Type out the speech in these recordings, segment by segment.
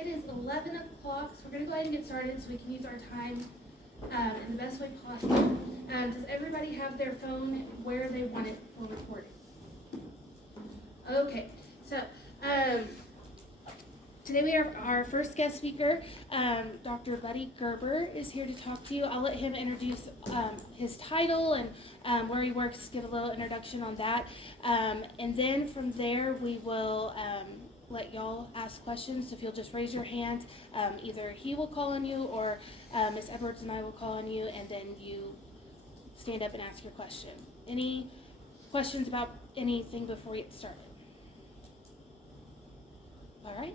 it is 11 o'clock, so we're going to go ahead and get started so we can use our time in the best way possible. Does everybody have their phone where they want it for recording? Okay, so today we have our first guest speaker, Dr. Buddy Gerber is here to talk to you. I'll let him introduce his title and where he works, give a little introduction on that. And then from there we will let y'all ask questions. So if you'll just raise your hand, either he will call on you or Ms. Edwards and I will call on you, and then you stand up and ask your question. Any questions about anything before we get started? All right.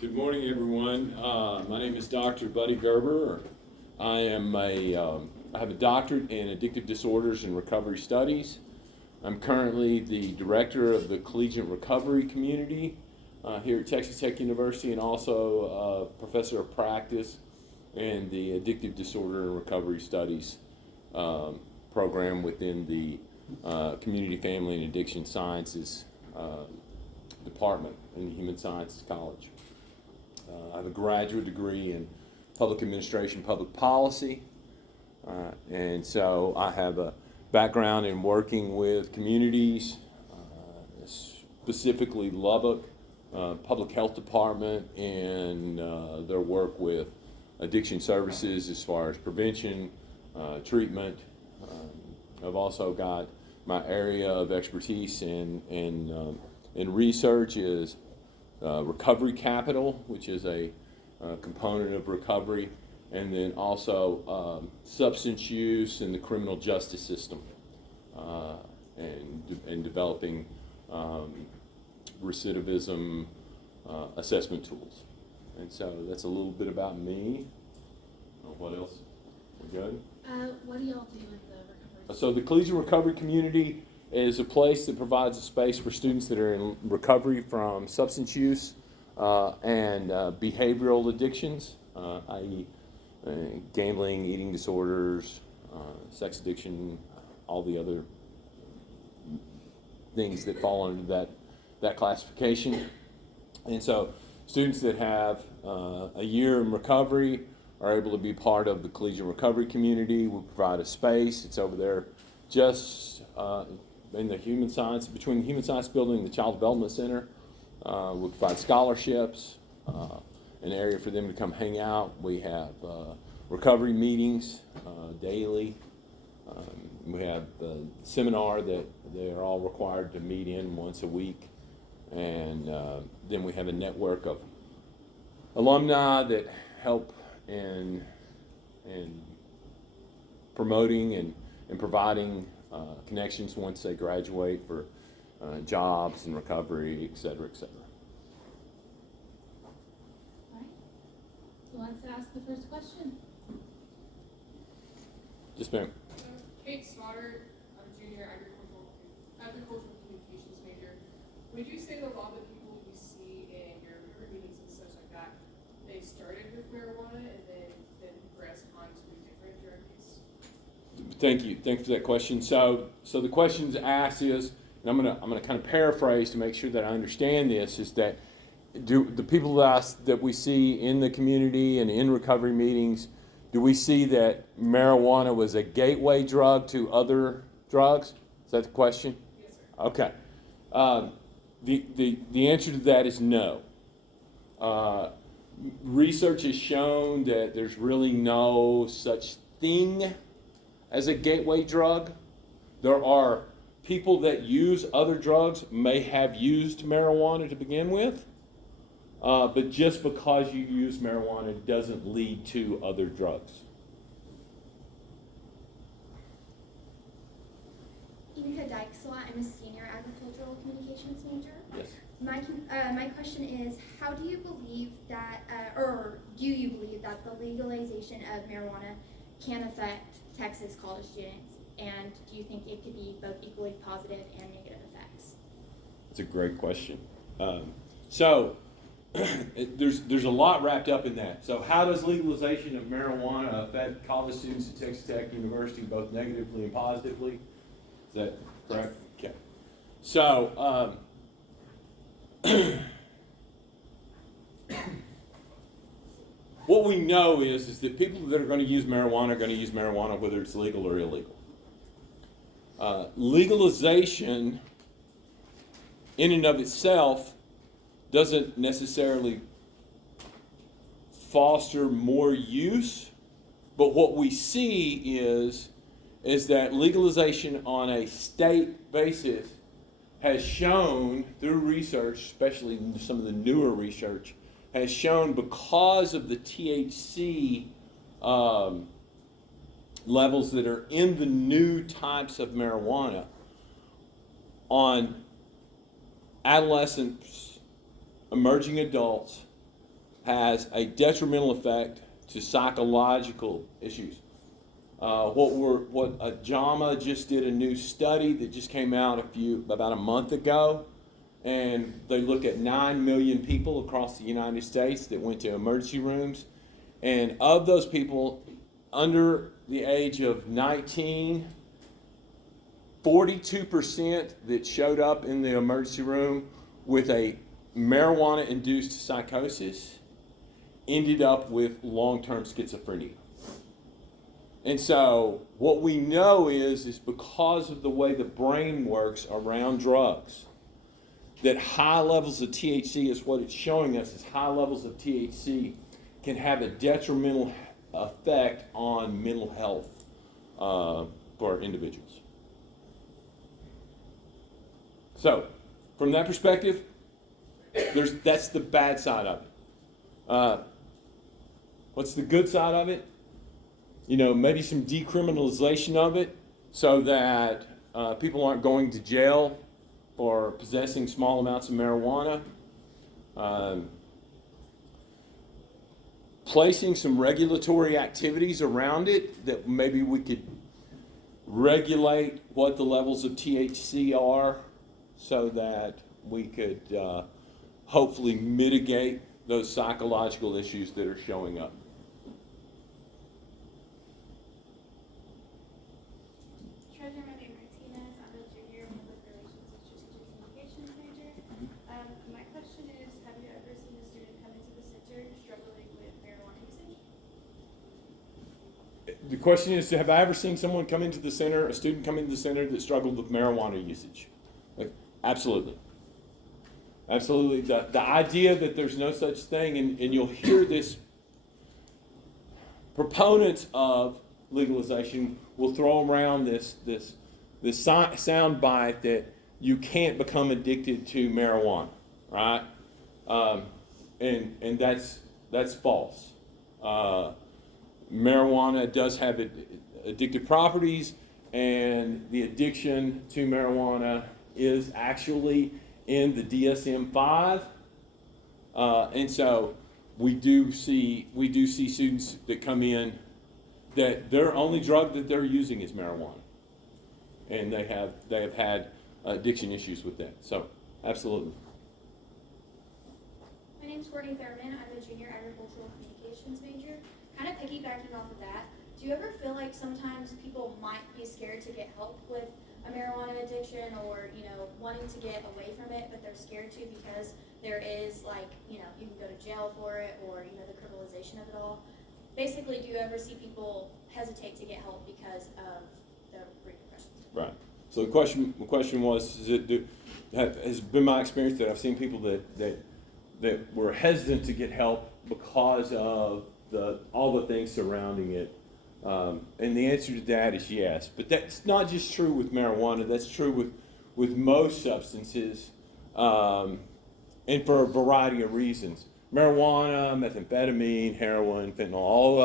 Good morning, everyone. My name is Dr. Buddy Gerber. I have a doctorate in addictive disorders and recovery studies. I'm currently the director of the Collegiate Recovery Community here at Texas Tech University, and also a professor of practice in the Addictive Disorder and Recovery Studies program within the Community, Family, and Addiction Sciences department in the Human Sciences College. I have a graduate degree in public administration, public policy, and so I have a background in working with communities, specifically Lubbock Public Health Department, and their work with addiction services as far as prevention, treatment. I've also got my area of expertise in research is recovery capital, which is a component of recovery, and then also substance use in the criminal justice system, and developing recidivism assessment tools. And so that's a little bit about me. What else? We good? What do y'all do with the recovery? So the Collegiate Recovery Community is a place that provides a space for students that are in recovery from substance use and behavioral addictions, i.e. Gambling, eating disorders, sex addiction, all the other things that fall under that classification. And so students that have a year in recovery are able to be part of the Collegiate Recovery Community. We provide a space. It's over there just in the Human Science, between the Human Science Building and the Child Development Center. We provide scholarships, an area for them to come hang out. We have recovery meetings daily. We have the seminar that they are all required to meet in once a week. And then we have a network of alumni that help in promoting and providing connections once they graduate for jobs and recovery, et cetera, et cetera. All right. Who wants to ask the first question? Just ma'am. Kate Stoddard, junior agricultural communications major. Would you say that a lot of the people you see in your recovery meetings and such like that, they started with marijuana and then progressed on to different therapies? Thank you. Thanks for that question. So the question's asked is, and I'm gonna kind of paraphrase to make sure that I understand this, is that do the people that we see in the community and in recovery meetings, do we see that marijuana was a gateway drug to other drugs? Is that the question? Yes, sir. Okay. The answer to that is no. Research has shown that there's really no such thing as a gateway drug. There are people that use other drugs may have used marijuana to begin with, but just because you use marijuana doesn't lead to other drugs. Inka Dykesla, I'm a senior agricultural communications major. Yes. My question is, how do you believe that, or do you believe that the legalization of marijuana can affect Texas college students? And do you think it could be both equally positive and negative effects? That's a great question. There's a lot wrapped up in that. So how does legalization of marijuana affect college students at Texas Tech University, both negatively and positively? Is that correct? Yes. Okay. So what we know is that people that are going to use marijuana are going to use marijuana whether it's legal or illegal. Legalization in and of itself doesn't necessarily foster more use, but what we see is that legalization on a state basis has shown through research, especially some of the newer research, has shown because of the THC levels that are in the new types of marijuana on adolescents, emerging adults, has a detrimental effect to psychological issues. JAMA just did a new study that just came out about a month ago, and they looked at 9 million people across the United States that went to emergency rooms, and of those people under the age of 19, 42% that showed up in the emergency room with a marijuana-induced psychosis ended up with long-term schizophrenia. And so what we know is because of the way the brain works around drugs, that high levels of THC is what it's showing us is high levels of THC can have a detrimental effect on mental health for individuals. So from that perspective, that's the bad side of it. What's the good side of it? Maybe some decriminalization of it so that people aren't going to jail for possessing small amounts of marijuana. Placing some regulatory activities around it that maybe we could regulate what the levels of THC are so that we could hopefully mitigate those psychological issues that are showing up. Treasurer Marie Martinez, I'm a junior public relations and strategic communications major. My question is, have you ever seen a student come into the center struggling with marijuana usage? The question is, have I ever seen someone come into the center, a student come into the center that struggled with marijuana usage? Absolutely. Absolutely. The idea that there's no such thing, and you'll hear this, proponents of legalization will throw around this sound bite that you can't become addicted to marijuana, right? And that's false. Marijuana does have addictive properties, and the addiction to marijuana is actually in the DSM-5, and so we do see students that come in that their only drug that they're using is marijuana, and they have had addiction issues with that. So absolutely. My name's Courtney Thurman. I'm a junior agricultural communications major. Kind of piggybacking off of that, do you ever feel like sometimes people might be scared to get help with a marijuana addiction or, wanting to get away from it, but they're scared to because there is you can go to jail for it or, the criminalization of it all? Basically, do you ever see people hesitate to get help because of the repercussions? Right. So the question was, has been my experience that I've seen people that were hesitant to get help because of all the things surrounding it. And the answer to that is yes. But that's not just true with marijuana. That's true with most substances, and for a variety of reasons. Marijuana, methamphetamine, heroin, fentanyl, all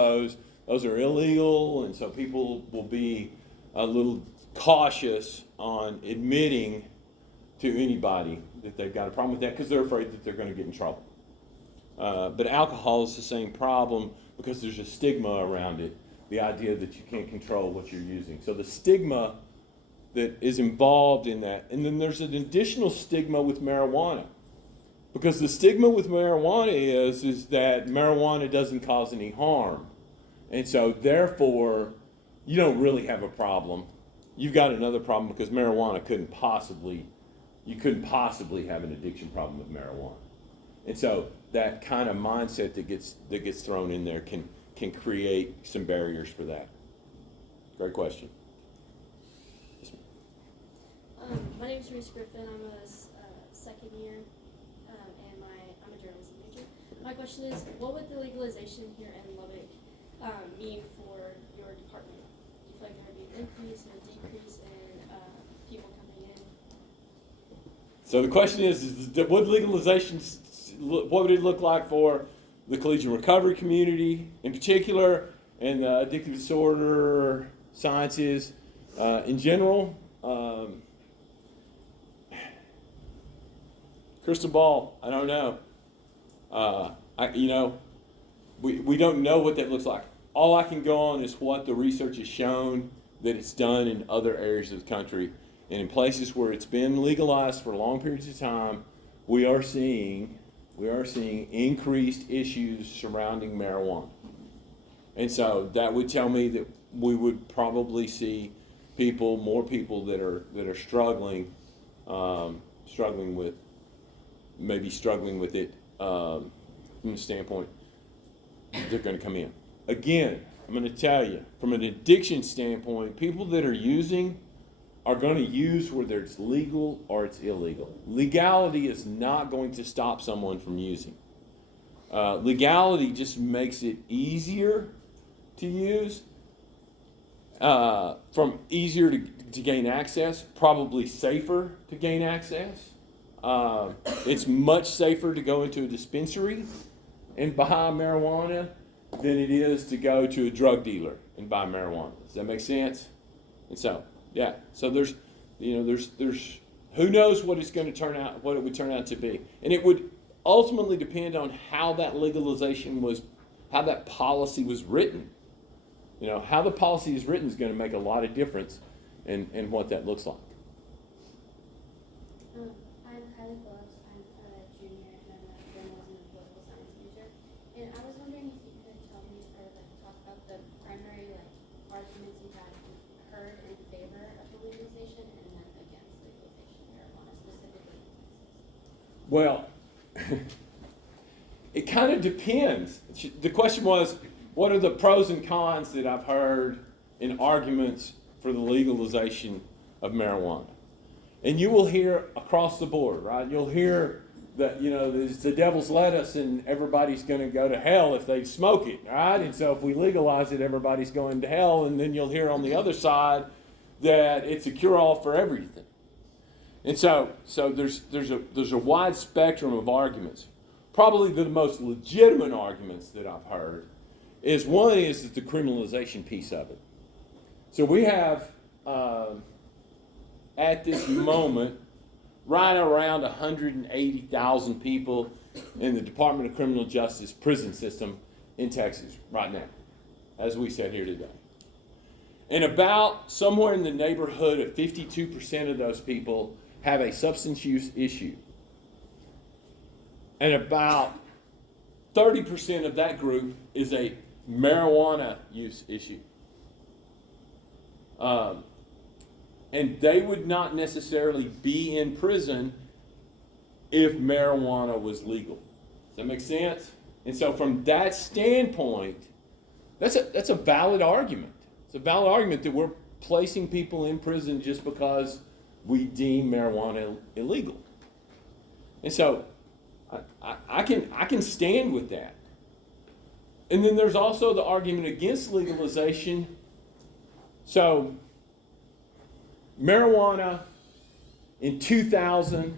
those are illegal, and so people will be a little cautious on admitting to anybody that they've got a problem with that because they're afraid that they're going to get in trouble. But alcohol is the same problem because there's a stigma around it, the idea that you can't control what you're using. So the stigma that is involved in that, and then there's an additional stigma with marijuana. Because the stigma with marijuana is that marijuana doesn't cause any harm. And so therefore, you don't really have a problem. You've got another problem because marijuana couldn't possibly have an addiction problem with marijuana. And so that kind of mindset that gets thrown in there can create some barriers for that. Great question. My name is Reese Griffin. I'm a second year, and I'm a journalism major. My question is, what would the legalization here in Lubbock mean for your department? Do you feel like there would be an increase or a decrease in people coming in? So the question is what legalization, what would it look like for the collegiate recovery community in particular, and the addictive disorder sciences in general? Crystal ball, I don't know. We don't know what that looks like. All I can go on is what the research has shown that it's done in other areas of the country. And in places where it's been legalized for long periods of time, we are seeing increased issues surrounding marijuana. And so that would tell me that we would probably see more people that are struggling with it from the standpoint they're going to come in. Again, I'm going to tell you, from an addiction standpoint, people that are using are going to use whether it's legal or it's illegal. Legality is not going to stop someone from using. Legality just makes it easier to use, from easier to gain access, probably safer to gain access. It's much safer to go into a dispensary and buy marijuana than it is to go to a drug dealer and buy marijuana. Does that make sense? And so, yeah. So there's who knows what it's going to turn out, what it would turn out to be, and it would ultimately depend on how that legalization was, how that policy was written. How the policy is written is going to make a lot of difference in what that looks like. I'm Kylie Phillips. I'm a junior and I'm a journalism and political science major. And I was wondering if you could tell me or talk about the primary arguments you had heard in favor of the legalization and then against legalization of marijuana, specifically in Texas. Well, it kind of depends. The question was, what are the pros and cons that I've heard in arguments for the legalization of marijuana? And you will hear across the board, right? You'll hear that, it's the devil's lettuce and everybody's going to go to hell if they smoke it, right? And so if we legalize it, everybody's going to hell. And then you'll hear on the other side that it's a cure-all for everything. And so there's a wide spectrum of arguments. Probably the most legitimate arguments that I've heard is the criminalization piece of it. So we have at this moment right around 180,000 people in the Department of Criminal Justice prison system in Texas right now, as we sit here today. And about somewhere in the neighborhood of 52% of those people have a substance use issue. And about 30% of that group is a marijuana use issue. And they would not necessarily be in prison if marijuana was legal. Does that make sense? And so from that standpoint, that's a valid argument. It's a valid argument that we're placing people in prison just because we deem marijuana illegal. And so I can stand with that. And then there's also the argument against legalization. So marijuana in 2000,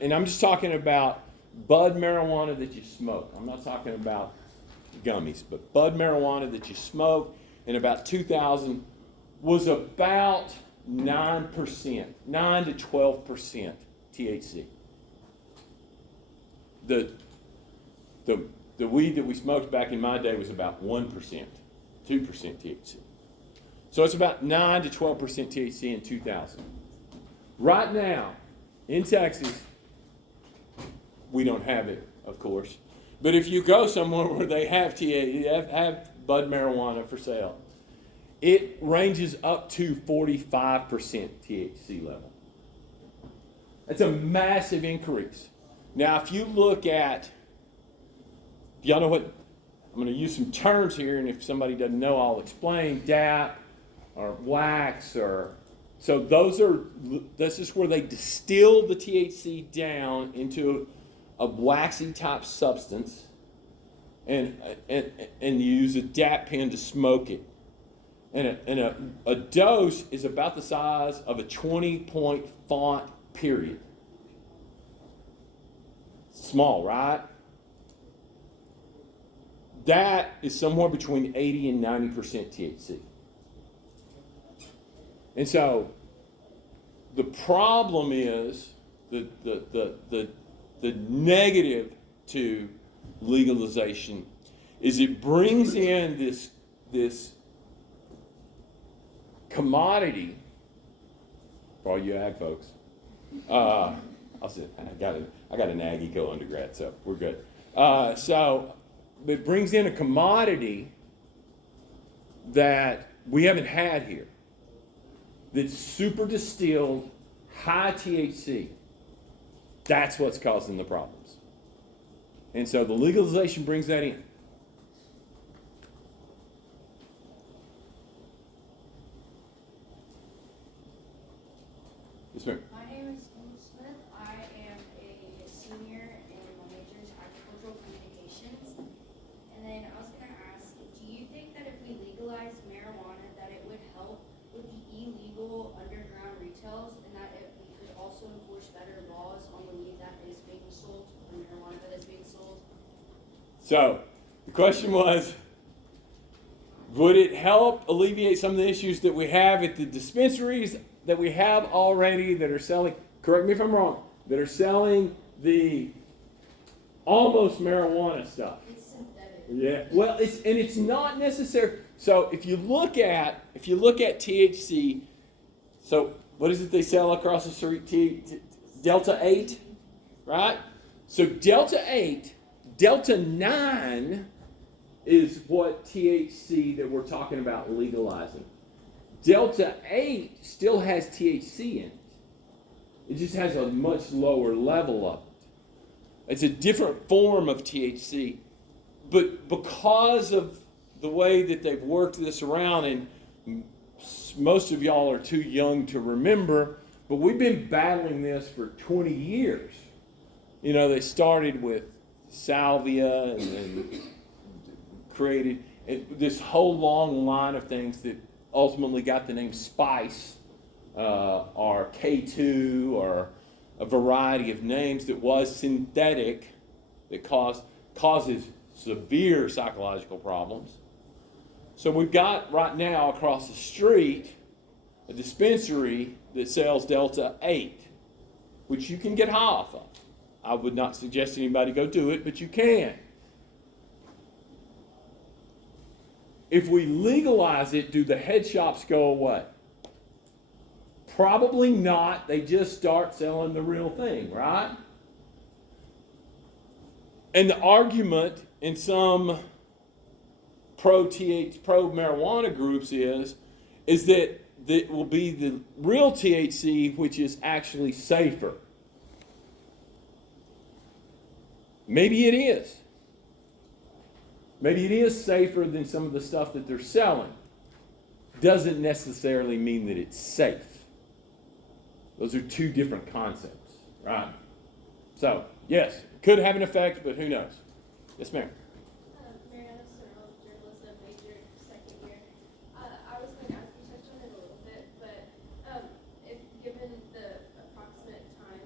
and I'm just talking about bud marijuana that you smoke. I'm not talking about gummies, but bud marijuana that you smoke in about 2000 was about 9%, 9 to 12% THC. The weed that we smoked back in my day was about 1%, 2% THC. So it's about 9 to 12% THC in 2000. Right now, in Texas, we don't have it, of course. But if you go somewhere where they have bud marijuana for sale, it ranges up to 45% THC level. That's a massive increase. Now, if you look at y'all know what, I'm going to use some terms here, and if somebody doesn't know, I'll explain. DAP or wax, or so this is where they distill the THC down into a waxy type substance, and use a DAP pen to smoke it. And a dose is about the size of a 20-point font, period. Small, right? That is somewhere between 80 and 90% THC. And so the problem is the negative to legalization is it brings in this commodity for all you ag folks. I'll say I got an ag eco undergrad, so we're good. So it brings in a commodity that we haven't had here. That's super distilled, high THC. That's what's causing the problems. And so the legalization brings that in. Yes, ma'am. My name is Steve Smith. I am a senior and my major is agricultural communications. And then I was going to ask, do you think that if we legalized marijuana that it would help with the illegal underground retails, and that we could also enforce better laws on the weed that is being sold, or marijuana that is being sold? So the question was, would it help alleviate some of the issues that we have at the dispensaries that we have already that are selling, correct me if I'm wrong, that are selling the almost marijuana stuff? It's synthetic. Yeah. Well, it's not necessary. So if you look at THC, so what is it they sell across the street? Delta 8, right? So Delta 8, Delta 9 is what THC that we're talking about legalizing. Delta 8 still has THC in it. It just has a much lower level of it. It's a different form of THC. But because of the way that they've worked this around, and most of y'all are too young to remember, but we've been battling this for 20 years. You know, they started with salvia and then created this whole long line of things that ultimately got the name spice, or K2, or a variety of names that was synthetic, that causes severe psychological problems. So we've got right now across the street a dispensary that sells Delta 8, which you can get high off of. I would not suggest anybody go do it, but you can. If we legalize it, do the head shops go away? Probably not. They just start selling the real thing, right? And the argument in some pro-marijuana groups is that it will be the real THC, which is actually safer. Maybe it is. Maybe it is safer than some of the stuff that they're selling. Doesn't necessarily mean that it's safe. Those are two different concepts, right? So, yes, could have an effect, but who knows? Yes, ma'am. Mariana Sorrell, journalism major, second year. I was going to ask, you touched on it a little bit, but if given the approximate time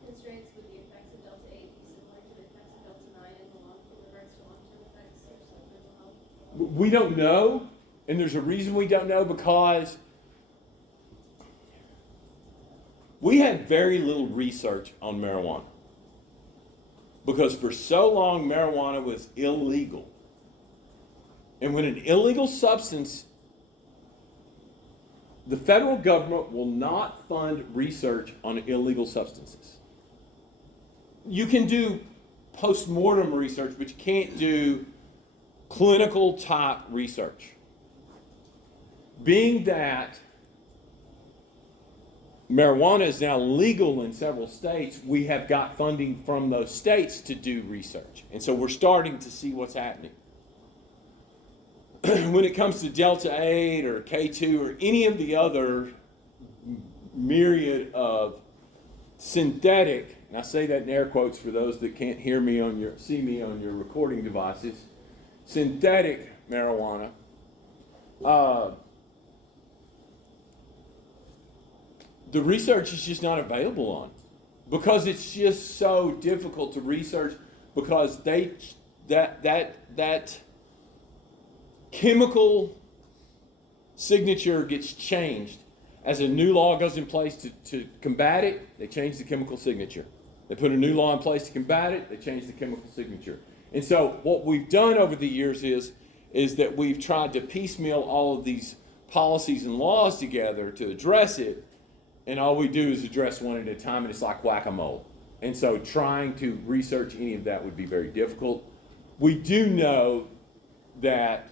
constraints, would the effects of Delta 8 be similar to the effects of Delta 9 in regards to long-term effects or mental health? We don't know, and there's a reason we don't know, because we had very little research on marijuana. Because for so long, marijuana was illegal. And when an illegal substance, the federal government will not fund research on illegal substances. You can do post-mortem research, but you can't do clinical type research. Being that marijuana is now legal in several states, we have got funding from those states to do research. And so we're starting to see what's happening. When it comes to Delta 8 or K2 or any of the other myriad of synthetic, and I say that in air quotes for those that can't hear me see me on your recording devices, synthetic marijuana, the research is just not available on, because it's just so difficult to research, because that chemical signature gets changed as a new law goes in place to combat it. They change the chemical signature. They put a new law in place to combat it. They change the chemical signature. And so what we've done over the years is that we've tried to piecemeal all of these policies and laws together to address it. And all we do is address one at a time, and it's like whack-a-mole. And so trying to research any of that would be very difficult. We do know that,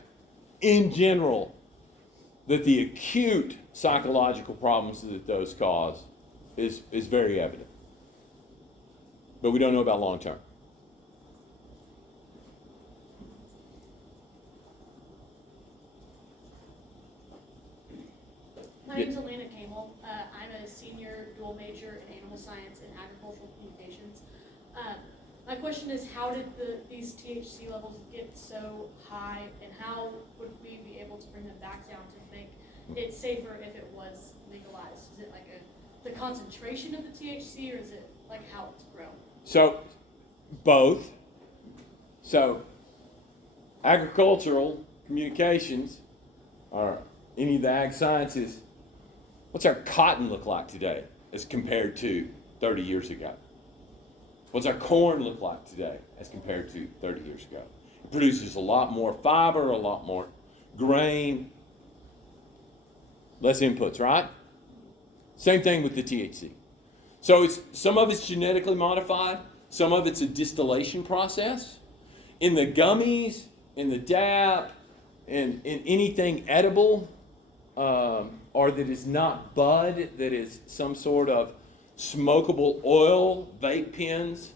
in general, that the acute psychological problems that those cause is very evident. But we don't know about long-term. My name is Elena Kamel. I'm a senior dual major in animal science and agricultural communications. My question is, how did these THC levels get so high, and how would we be able to bring them back down to make it safer if it was legalized? Is it like the concentration of the THC, or is it like how it's grown? So, both. So, agricultural communications, or any of the ag sciences, what's our cotton look like today as compared to 30 years ago? What's our corn look like today as compared to 30 years ago? It produces a lot more fiber, a lot more grain, less inputs, right? Same thing with the THC. So some of it's genetically modified, some of it's a distillation process. In the gummies, in the DAP, and in anything edible, or that is not bud, that is some sort of smokable oil, vape pens,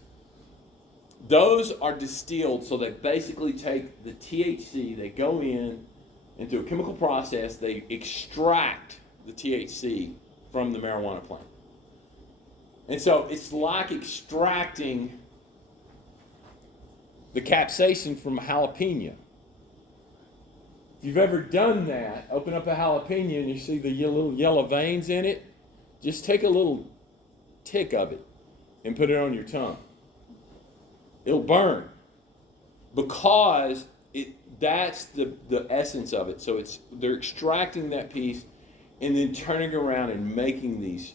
those are distilled. So they basically take the THC, they go into a chemical process, they extract the THC from the marijuana plant. And so it's like extracting the capsaicin from a jalapeno. If you've ever done that, open up a jalapeno and you see the little yellow veins in it, just take a little tick of it and put it on your tongue. It'll burn, because that's the essence of it. So they're extracting that piece and then turning around and making these.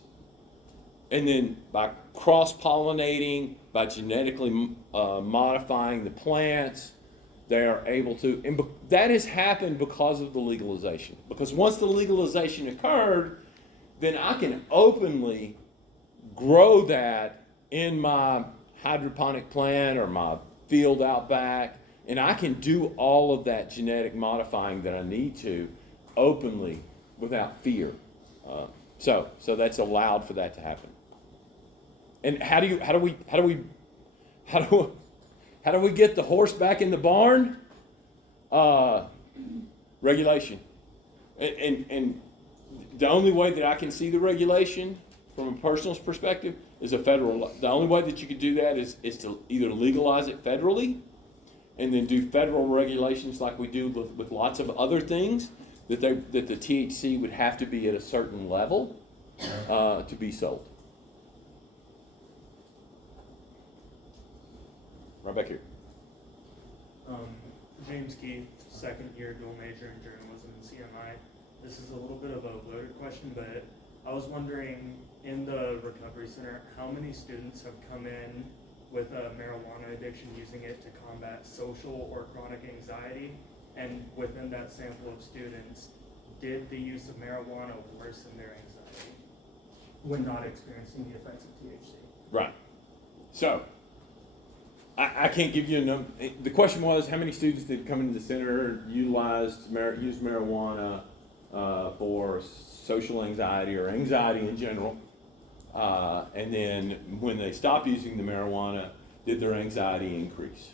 And then by cross-pollinating, by genetically modifying the plants, they are able to, and that has happened because of the legalization. Because once the legalization occurred, then I can openly grow that in my hydroponic plant or my field out back, and I can do all of that genetic modifying that I need to openly without fear. So that's allowed for that to happen. And how do we get the horse back in the barn? Regulation. And the only way that I can see the regulation from a personal perspective is a federal. The only way that you could do that is to either legalize it federally, and then do federal regulations like we do with lots of other things, that the THC would have to be at a certain level to be sold. Right back here. James Keith, second year dual major in journalism and CMI. This is a little bit of a loaded question, but I was wondering, in the recovery center, how many students have come in with a marijuana addiction using it to combat social or chronic anxiety? And within that sample of students, did the use of marijuana worsen their anxiety when not experiencing the effects of THC? Right. So, I can't give you a number. The question was, how many students did come into the center used marijuana for social anxiety or anxiety in general? And then when they stopped using the marijuana, did their anxiety increase?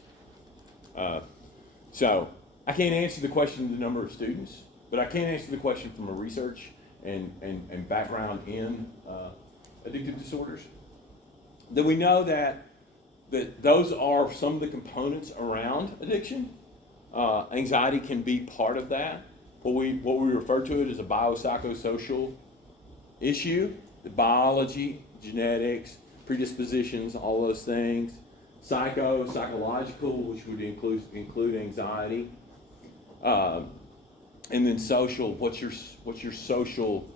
So I can't answer the question of the number of students, but I can answer the question from a research and background in addictive disorders. That we know that those are some of the components around addiction. Anxiety can be part of that. What we refer to it as a biopsychosocial issue. The biology, genetics, predispositions, all those things. Psychological, which would include anxiety. And then social, what your social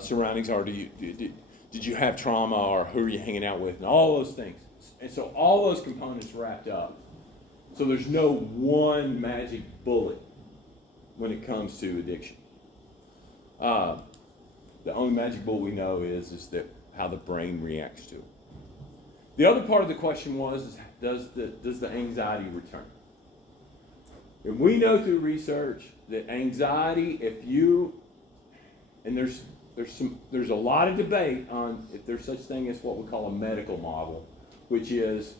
surroundings are. Did you have trauma, or who are you hanging out with, and all those things. And so all those components wrapped up. So there's no one magic bullet when it comes to addiction. The only magic bullet we know is that how the brain reacts to it. The other part of the question was, does the anxiety return? And we know through research that anxiety, there's a lot of debate on if there's such thing as what we call a medical model, which is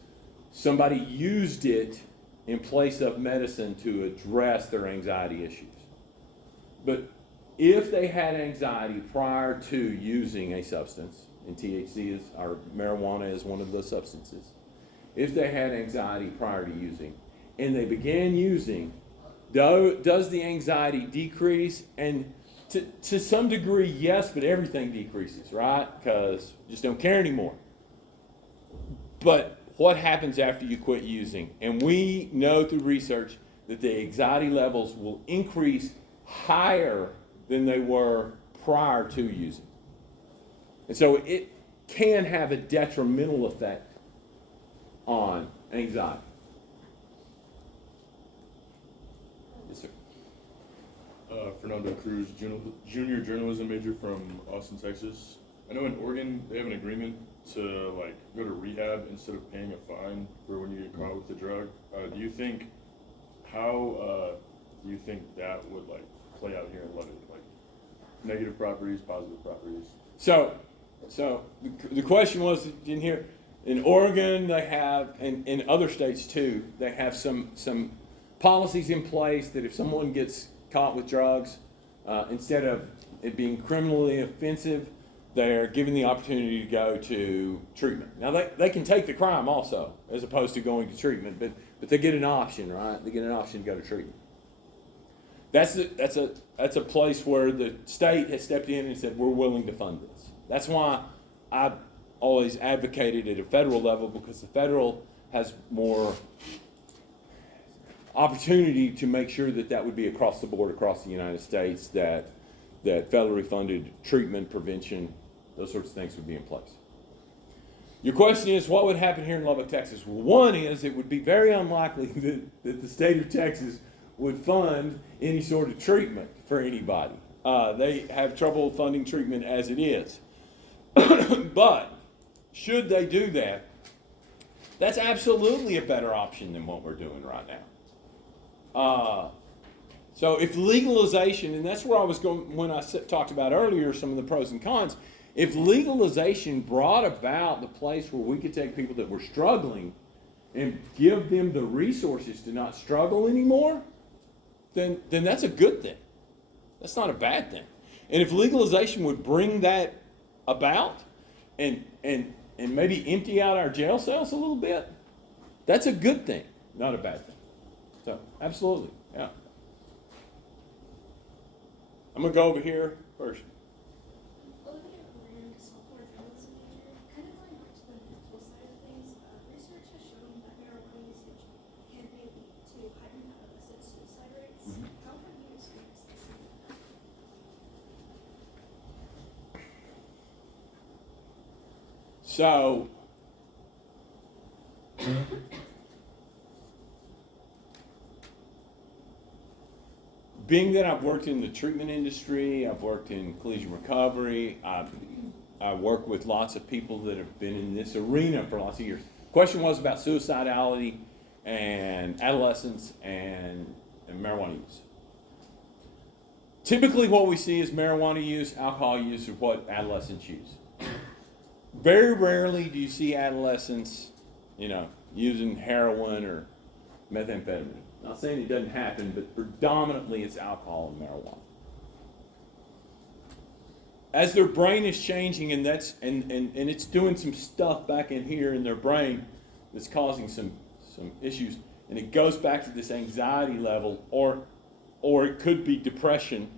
somebody used it in place of medicine to address their anxiety issues. But if they had anxiety prior to using a substance, and THC or marijuana is one of those substances, if they had anxiety prior to using, and they began using, does the anxiety decrease? And to some degree, yes, but everything decreases, right? Because you just don't care anymore. But what happens after you quit using? And we know through research that the anxiety levels will increase higher than they were prior to using. And so it can have a detrimental effect on anxiety. Yes, sir. Fernando Cruz, junior journalism major from Austin, Texas. I know in Oregon they have an agreement to go to rehab instead of paying a fine for when you get caught with the drug. Do you think that would play out here in London? Negative properties, positive properties. So the question was in here, in Oregon they have, and in other states too, they have some policies in place that if someone gets caught with drugs, instead of it being criminally offensive, they're given the opportunity to go to treatment. Now they can take the crime also, as opposed to going to treatment, but they get an option, right? They get an option to go to treatment. That's a place where the state has stepped in and said, we're willing to fund this. That's why I've always advocated at a federal level, because the federal has more opportunity to make sure that would be across the board, across the United States, that federally funded treatment, prevention, those sorts of things would be in place. Your question is, what would happen here in Lubbock, Texas? Well, one is, it would be very unlikely that the state of Texas would fund any sort of treatment for anybody. They have trouble funding treatment as it is. But should they do that, that's absolutely a better option than what we're doing right now. So if legalization, and that's where I was going when I talked about earlier some of the pros and cons, if legalization brought about the place where we could take people that were struggling and give them the resources to not struggle anymore, then that's a good thing. That's not a bad thing. And if legalization would bring that about and maybe empty out our jail cells a little bit, that's a good thing, not a bad thing. So, absolutely, yeah. I'm going to go over here first. Olivia Rand, sophomore journalism major. Kind of going back to the mental side of things, research has shown that marijuana usage can lead to heightened adolescent suicide rates. How have you experienced this? So, being that I've worked in the treatment industry, I've worked in collision recovery, I work with lots of people that have been in this arena for lots of years. The question was about suicidality and adolescence and marijuana use. Typically what we see is marijuana use, alcohol use, or what adolescents use. Very rarely do you see adolescents, using heroin or methamphetamine. Not saying it doesn't happen, but predominantly it's alcohol and marijuana. As their brain is changing, and it's doing some stuff back in here in their brain that's causing some issues, and it goes back to this anxiety level, or it could be depression.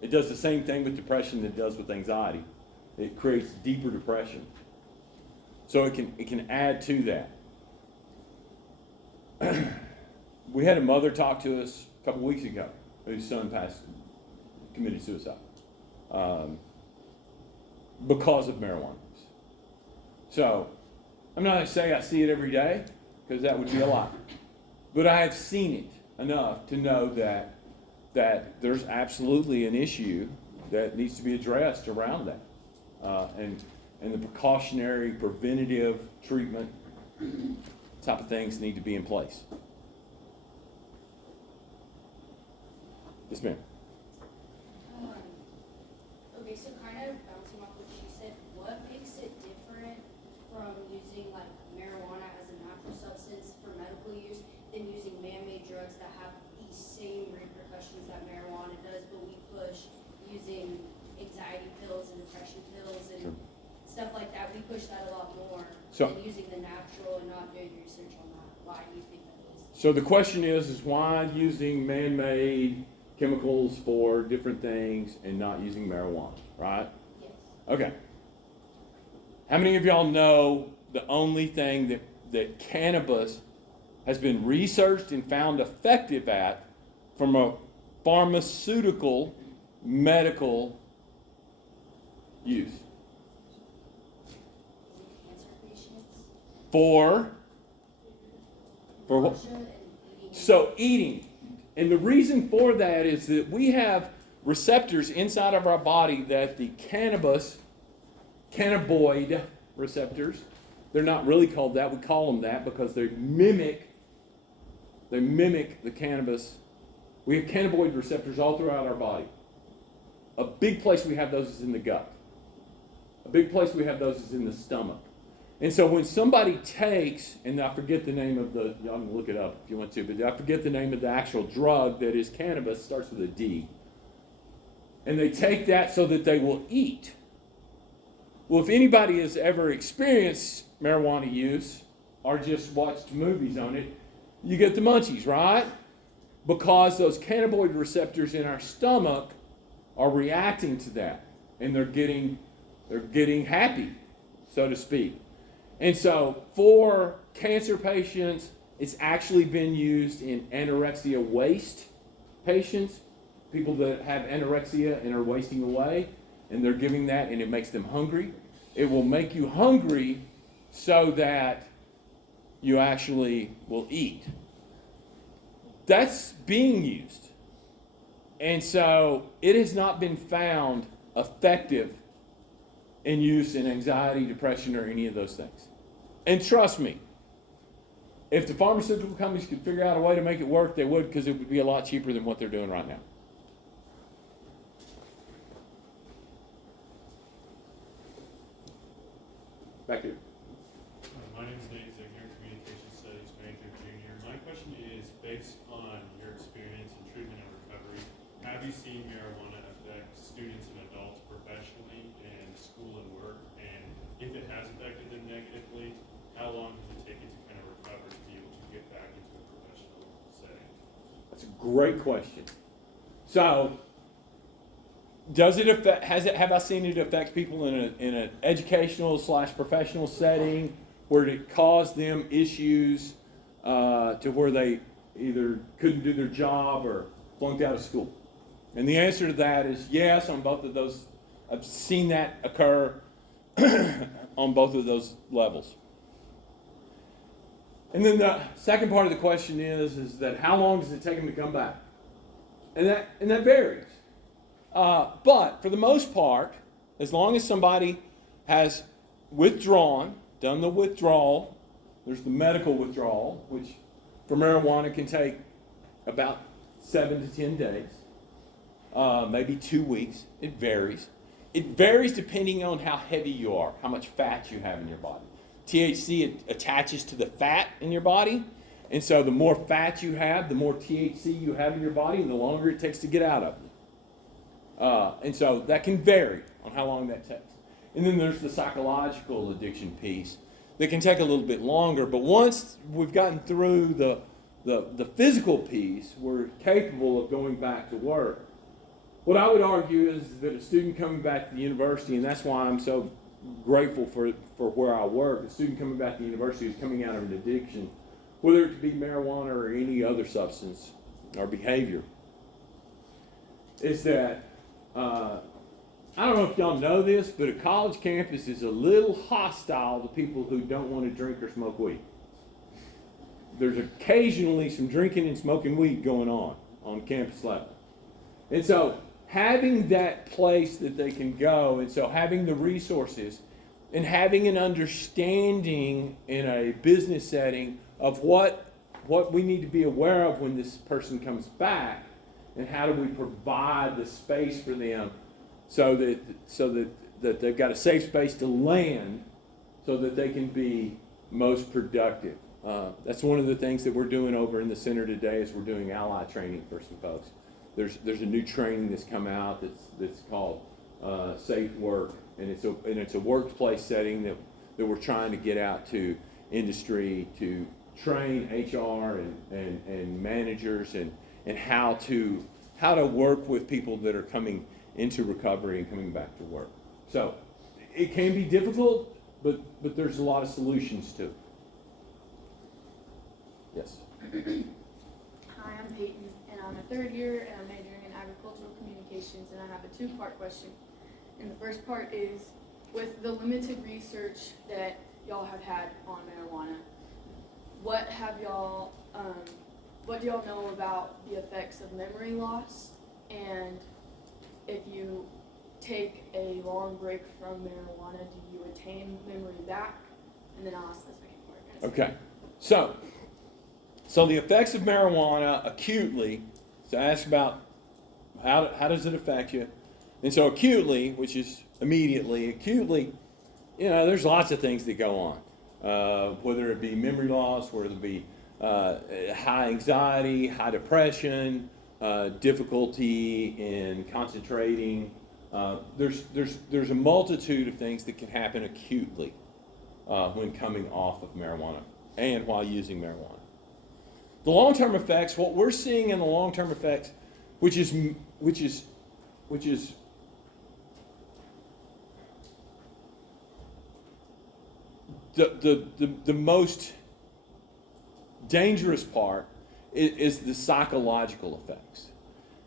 It does the same thing with depression that it does with anxiety. It creates deeper depression. So it can add to that. We had a mother talk to us a couple weeks ago whose son committed suicide because of marijuana use. So I'm not going to say I see it every day, because that would be a lot. But I have seen it enough to know that there's absolutely an issue that needs to be addressed around that. And the precautionary, preventative treatment type of things need to be in place. Yes, ma'am. Okay, so kind of bouncing off what she said, what makes it different from using like marijuana as a natural substance for medical use than using man-made drugs that have these same repercussions that marijuana does, but we push using anxiety pills and depression pills and stuff like that? We push that a lot more than using the natural and not doing research on that. Why do you think that is? So the question is why using man-made chemicals for different things and not using marijuana, right? Yes. Okay. How many of y'all know the only thing that cannabis has been researched and found effective at from a pharmaceutical medical use? Cancer patients, For what? nausea and eating. So eating. And the reason for that is that we have receptors inside of our body that the cannabinoid receptors, they're not really called that. We call them that because they mimic the cannabis. We have cannabinoid receptors all throughout our body. A big place we have those is in the gut. A big place we have those is in the stomach. And so when somebody takes, and I forget the name of y'all can look it up if you want to, but I forget the name of the actual drug that is cannabis, starts with a D. And they take that so that they will eat. Well, if anybody has ever experienced marijuana use or just watched movies on it, you get the munchies, right? Because those cannabinoid receptors in our stomach are reacting to that, and they're getting happy, so to speak. And so for cancer patients, it's actually been used in anorexia waste patients, people that have anorexia and are wasting away, and they're giving that and it makes them hungry. It will make you hungry so that you actually will eat. That's being used. And so it has not been found effective in use in anxiety, depression, or any of those things. And trust me, if the pharmaceutical companies could figure out a way to make it work, they would, because it would be a lot cheaper than what they're doing right now. Back here. My name is Nate Zigner, Communication Studies Major, Junior. My question is, based on your experience in treatment and recovery, have you seen marijuana affect students and adults professionally in school and work? And if it has affected them negatively, how long does it take it to kind of recover to be able to get back into a professional setting? That's a great question. So, does it affect? Have I seen it affect people in an educational / professional setting where it caused them issues to where they either couldn't do their job or flunked out of school? And the answer to that is yes on both of those. I've seen that occur on both of those levels. And then the second part of the question is that how long does it take them to come back? And that varies. But for the most part, as long as somebody has withdrawn, done the withdrawal, there's the medical withdrawal, which for marijuana can take about 7 to 10 days, maybe 2 weeks. It varies. it varies depending on how heavy you are, how much fat you have in your body. THC attaches to the fat in your body, and so the more fat you have, the more THC you have in your body, and the longer it takes to get out of you. And so that can vary on how long that takes. And then there's the psychological addiction piece that can take a little bit longer, but once we've gotten through the physical piece, we're capable of going back to work. What I would argue is that a student coming back to the university, and that's why I'm so grateful for where I work, a student coming back to the university who's coming out of an addiction, whether it be marijuana or any other substance or behavior, is that, I don't know if y'all know this, but a college campus is a little hostile to people who don't want to drink or smoke weed. There's occasionally some drinking and smoking weed going on campus level. And so having that place that they can go, and so having the resources and having an understanding in a business setting of what we need to be aware of when this person comes back, and how do we provide the space for them so that they've got a safe space to land so that they can be most productive. That's one of the things that we're doing over in the center today is we're doing ally training for some folks. There's a new training that's come out that's called Safe Work, and it's a workplace setting that we're trying to get out to industry to train HR and managers and how to work with people that are coming into recovery and coming back to work. So it can be difficult, but there's a lot of solutions to it. Yes. Hi, I'm Peyton, and I'm a third year, and I'm majoring in agricultural communications, and I have a two-part question. And the first part is, with the limited research that y'all have had on marijuana, what do y'all know about the effects of memory loss? And if you take a long break from marijuana, do you attain memory back? And then I'll ask the second part. Okay. So the effects of marijuana acutely, so I asked about how does it affect you? And so acutely, which is immediately, there's lots of things that go on. Whether it be memory loss, whether it be high anxiety, high depression, difficulty in concentrating. There's a multitude of things that can happen acutely when coming off of marijuana and while using marijuana. The long-term effects, what we're seeing in the long-term effects, which is the most dangerous part is the psychological effects.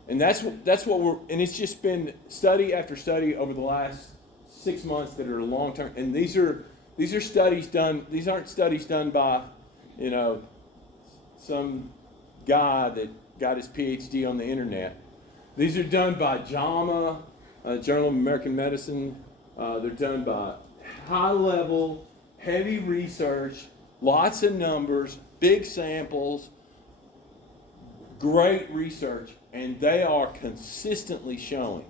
And that's what and it's just been study after study over the last 6 months that are long-term, and these are studies done, these aren't studies done by, some guy that got his PhD on the internet. These are done by JAMA, Journal of American Medicine. They're done by high-level, heavy research, lots of numbers, big samples, great research, and they are consistently showing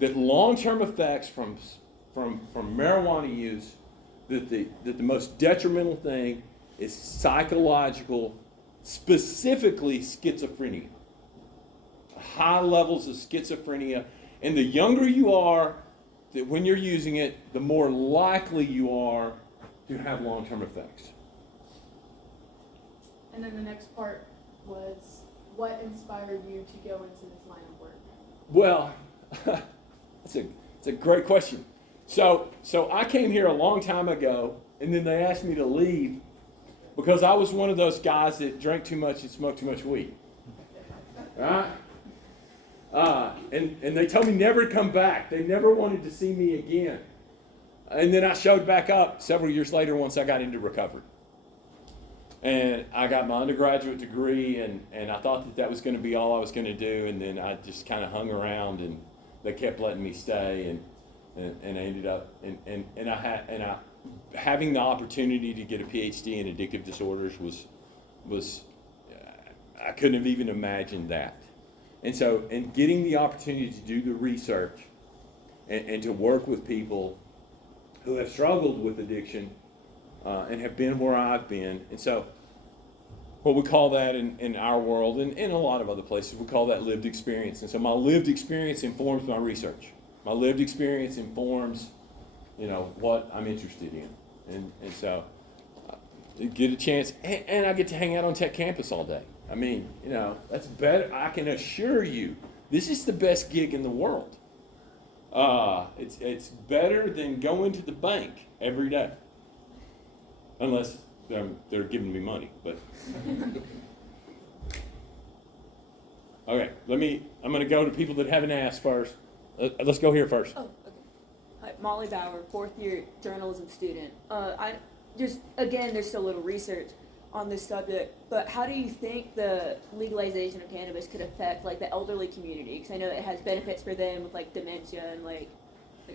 that long-term effects from marijuana use, that the most detrimental thing is psychological, specifically schizophrenia. High levels of schizophrenia, and the younger you are, that when you're using it, the more likely you are to have long-term effects. And then the next part was, what inspired you to go into this line of work? Well, it's a great question. So I came here a long time ago, and then they asked me to leave because I was one of those guys that drank too much and smoked too much weed. Right? And they told me never to come back. They never wanted to see me again. And then I showed back up several years later once I got into recovery. And I got my undergraduate degree, and I thought that was going to be all I was going to do. And then I just kind of hung around, and they kept letting me stay, and I ended up having the opportunity to get a PhD in addictive disorders was I couldn't have even imagined that. And so, in getting the opportunity to do the research, and to work with people who have struggled with addiction and have been where I've been. And so what we call that in our world and in a lot of other places, we call that lived experience. And so my lived experience informs my research. My lived experience informs, what I'm interested in. And so get a chance, and I get to hang out on Tech Campus all day. I mean, that's better. I can assure you, this is the best gig in the world. It's better than going to the bank every day, unless they're giving me money. But okay, I'm going to go to people that haven't asked first. Let's go here first. Oh, okay. Hi, Molly Bauer, 4th year journalism student. There's still little research on this subject, but how do you think the legalization of cannabis could affect the elderly community? Because I know it has benefits for them with dementia and like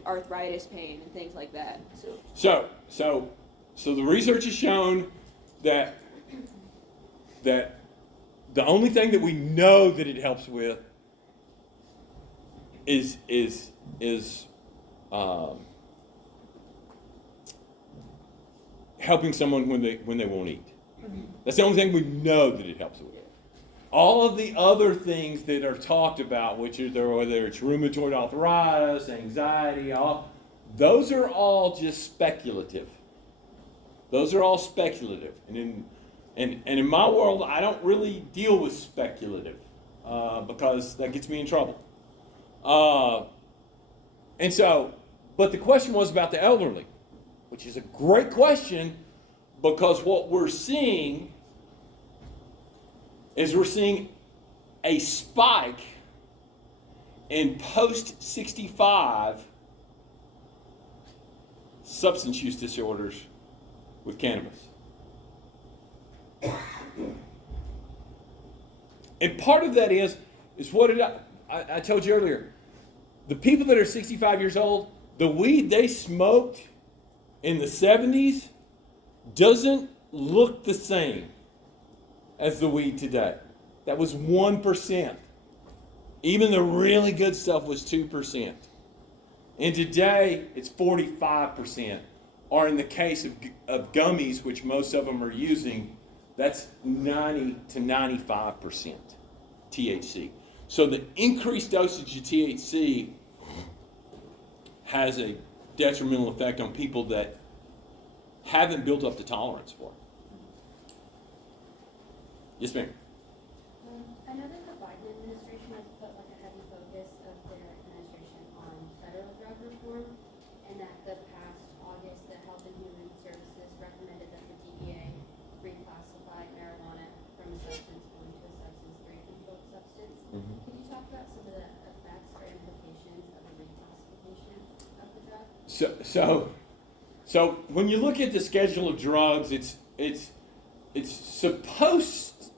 arthritis pain and things like that. So the research has shown that the only thing that we know that it helps with is helping someone when they won't eat. That's the only thing we know that it helps with. All of the other things that are talked about, whether it's rheumatoid arthritis, anxiety, those are all just speculative. Those are all speculative. And in my world, I don't really deal with speculative because that gets me in trouble. But the question was about the elderly, which is a great question, because what we're seeing is a spike in post-65 substance use disorders with cannabis. And part of that is what I told you earlier. The people that are 65 years old, the weed they smoked in the 70s doesn't look the same as the weed today. That was 1%. Even the really good stuff was 2%. And today, it's 45%. Or in the case of gummies, which most of them are using, that's 90 to 95% THC. So the increased dosage of THC has a detrimental effect on people that haven't built up the tolerance for it. Yes, ma'am. I know that the Biden administration has put a heavy focus of their administration on federal drug reform, and that the past August, the Health and Human Services recommended that the DEA reclassify marijuana from a Substance 1 to a Substance 3 controlled substance. Mm-hmm. Can you talk about some of the effects or implications of the reclassification of the drug? So when you look at the schedule of drugs, it's supposed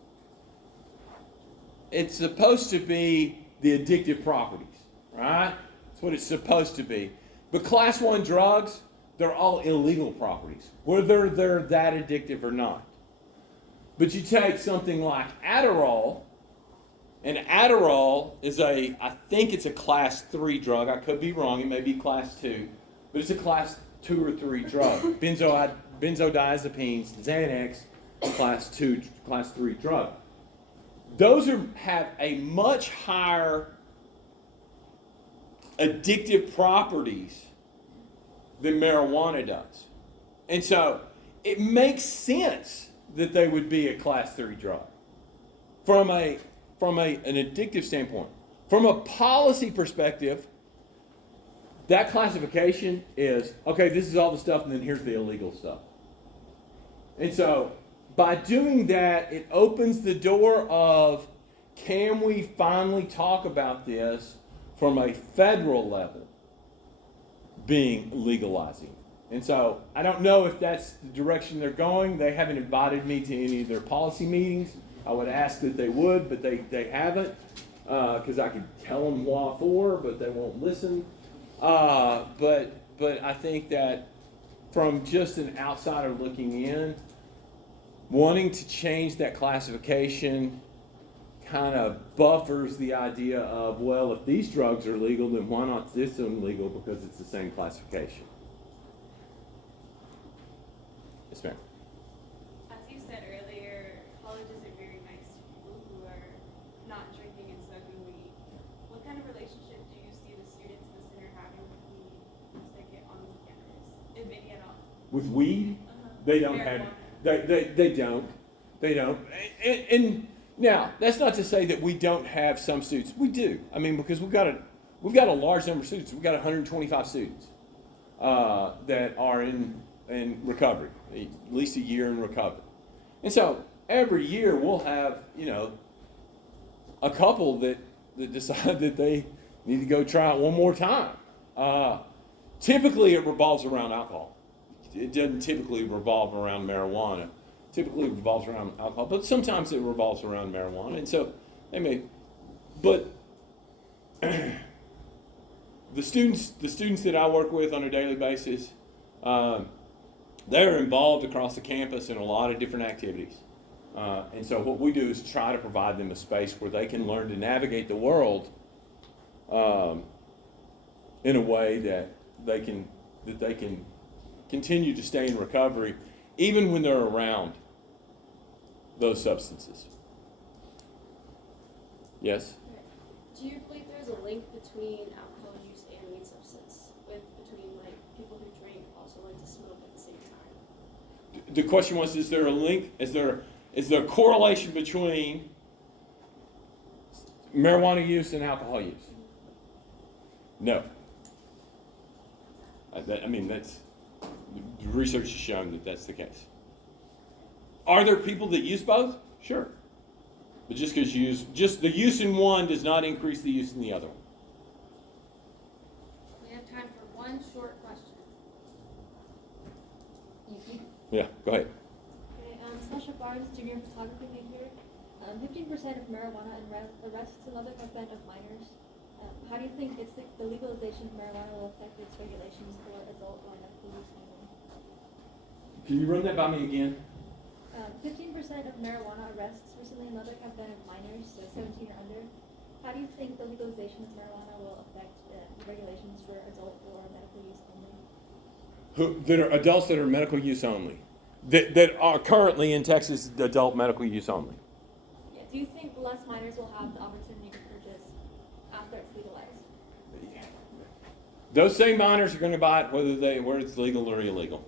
to be the addictive properties, right? That's what it's supposed to be. But class 1 drugs, they're all illegal properties, whether they're that addictive or not. But you take something like Adderall, and Adderall is I think it's a class 3 drug. I could be wrong, it may be class 2, but it's a class 2 or 3 drug. Benzodiazepines, Xanax, class 3 drug. Those have a much higher addictive properties than marijuana does. And so it makes sense that they would be a class 3 drug from an addictive standpoint. From a policy perspective, that classification is, okay, this is all the stuff, and then here's the illegal stuff. And so by doing that, it opens the door of, can we finally talk about this from a federal level being legalizing? And so I don't know if that's the direction they're going. They haven't invited me to any of their policy meetings. I would ask that they would, but they haven't, because I could tell them why for, but they won't listen. But I think that from just an outsider looking in, wanting to change that classification kind of buffers the idea of, well, if these drugs are legal, then why not this one legal because it's the same classification? Yes, ma'am. As you said earlier, colleges are very nice to people who are not drinking and smoking weed. What kind of relationship do you see the students in the center having with weed once they get on campus, if any at all? With weed, they don't have. They don't. They don't. And now that's not to say that we don't have some students. We do. I mean, because we've got a large number of students. We've got 125 students that are in recovery, at least a year in recovery. And so every year we'll have, a couple that decide that they need to go try it one more time. Typically it revolves around alcohol. It doesn't typically revolve around marijuana. Typically it revolves around alcohol, but sometimes it revolves around marijuana. And so they may, but the students that I work with on a daily basis, they're involved across the campus in a lot of different activities. And so what we do is try to provide them a space where they can learn to navigate the world in a way that they can continue to stay in recovery even when they're around those substances. Yes? Do you believe there's a link between alcohol use and weed substance, between like people who drink also like to smoke at the same time? The question was, is there a link? Is there a correlation between marijuana use and alcohol use? No. That's the research has shown that that's the case. Are there people that use both? Sure. But just because the use in one does not increase the use in the other one. We have time for one short question. Yeah, go ahead. Okay, Sasha Barnes, junior photography major. 15% of marijuana arrests in Lubbock have been of minors. How do you think the legalization of marijuana will affect its regulations for adult or medical use only? Can you run that by me again? 15% of marijuana arrests recently in Lubbock have been of minors, so 17 or under. How do you think the legalization of marijuana will affect the regulations for adult or medical use only? That are adults that are medical use only. That are currently in Texas adult medical use only. Yeah. Do you think less minors will have the opportunity to purchase after it's legalized? Those same minors are going to buy it whether it's legal or illegal.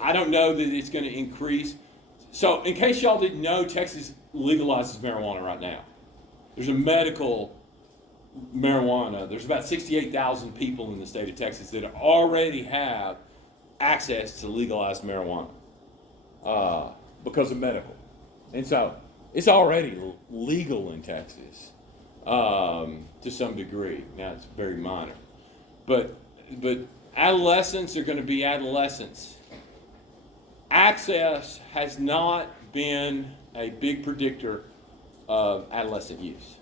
I don't know that it's going to increase. So in case y'all didn't know, Texas legalizes marijuana right now. There's a medical marijuana. There's about 68,000 people in the state of Texas that already have access to legalized marijuana because of medical. And so it's already legal in Texas to some degree. Now it's very minor. But adolescents are going to be adolescents. Access has not been a big predictor of adolescent use.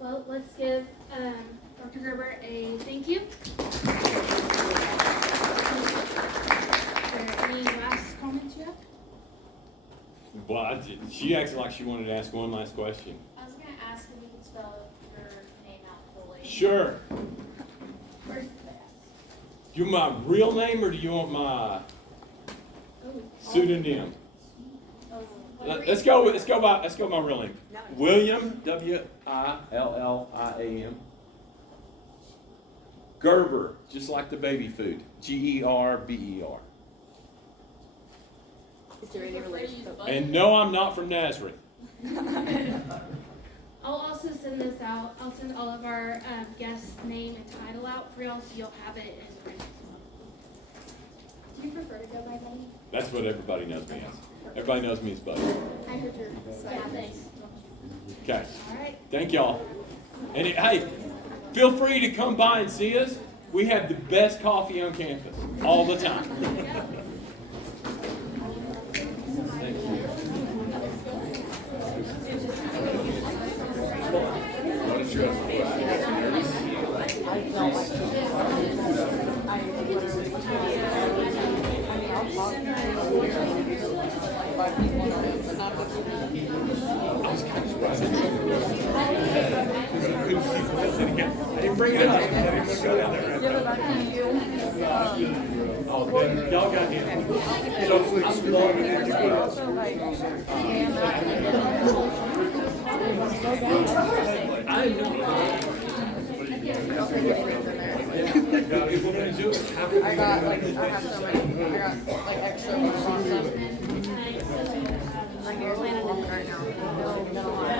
Well, let's give Dr. Gerber a thank you. Are there any last comments you have? Well, she acted like she wanted to ask one last question. I was gonna ask if you could spell your name out fully. Sure. First, Do you want my real name or do you want my pseudonym? Let's go by my real name. William, William. Gerber, just like the baby food. Gerber. Is there any relationship? And no, I'm not from Nazareth. I'll also send this out. I'll send all of our guests' name and title out for y'all so you'll have it in writing. Do you prefer to go by Buddy? That's what everybody knows me as. Everybody knows me as Buddy. I heard your Yeah, thanks. Okay. All right. Thank y'all. And hey, feel free to come by and see us. We have the best coffee on campus all the time. Thank you. Why don't you ask a question? I didn't bring it up. I didn't want to go down there. Y'all got him. I got like, I have so many, I got like extra ones on some. My hair's landing on right now. No, gonna lie.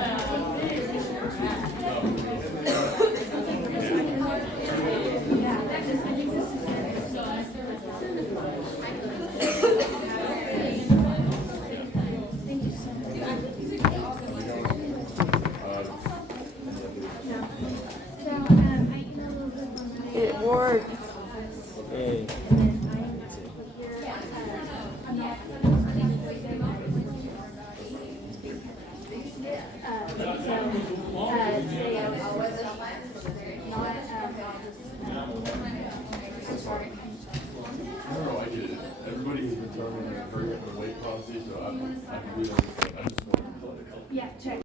It worked. Hey. So,